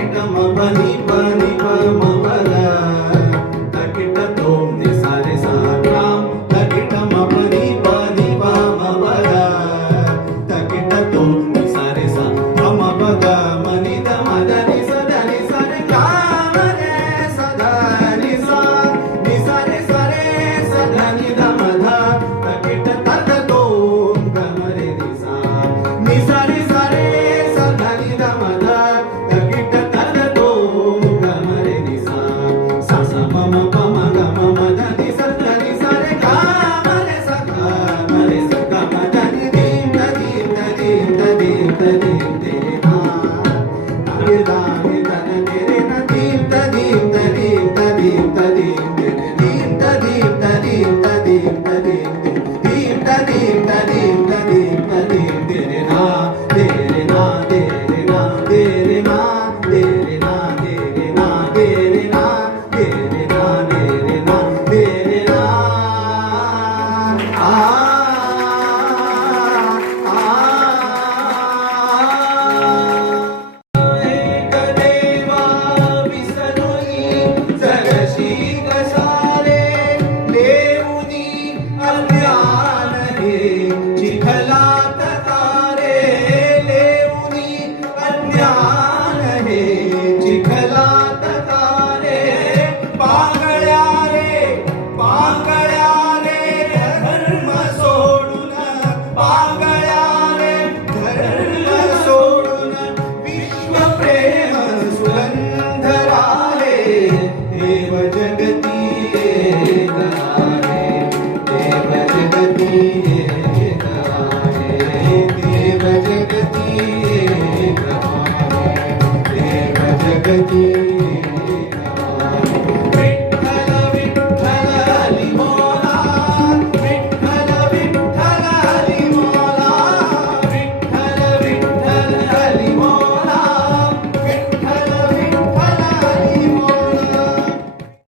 तकिट मपनी पनी पमला तकिट तोम नि सारे साम तकिट मपनी पनी पमला तकिट तोम नि सारे सा हम पगा मनि द मदनि सदनि सरे काम रे सदनि सा नि सारे सदनि द मधा तकिट तत तोम गमरे नि सा नि सारे सदनि द मधा तकिट तत तोम गमरे नि सा सा सा मम पम गम मदनि सदनि सरे काम रे सदा मरे सदा मदनि दीम दीम दीम दीम दीम तेरे ना तारे दाने तन तेरे ना दीम दीम दीम दीम दीम तेरे दीम दीम दीम दीम दीम दीम दीम दीम तेरे ना तेरे ना तेरे ना तेरे ना तेरे ना तेरे ना तेरे ना तेरे ना तेरे ना तेरे ना आ एक देवा विसरुनी जगशी कसारे लेऊनी अज्ञान हे चिखलात तारे लेऊनी अज्ञान हे चिखलात तारे पांगळ्या रे धर्म सोडून पांगळ्या रे धर्म सोडून विश्व प्रेम सुगंधरा रे देव जगती एक आहे देव जगती एक आहे देव जगती एक आहे देव जगती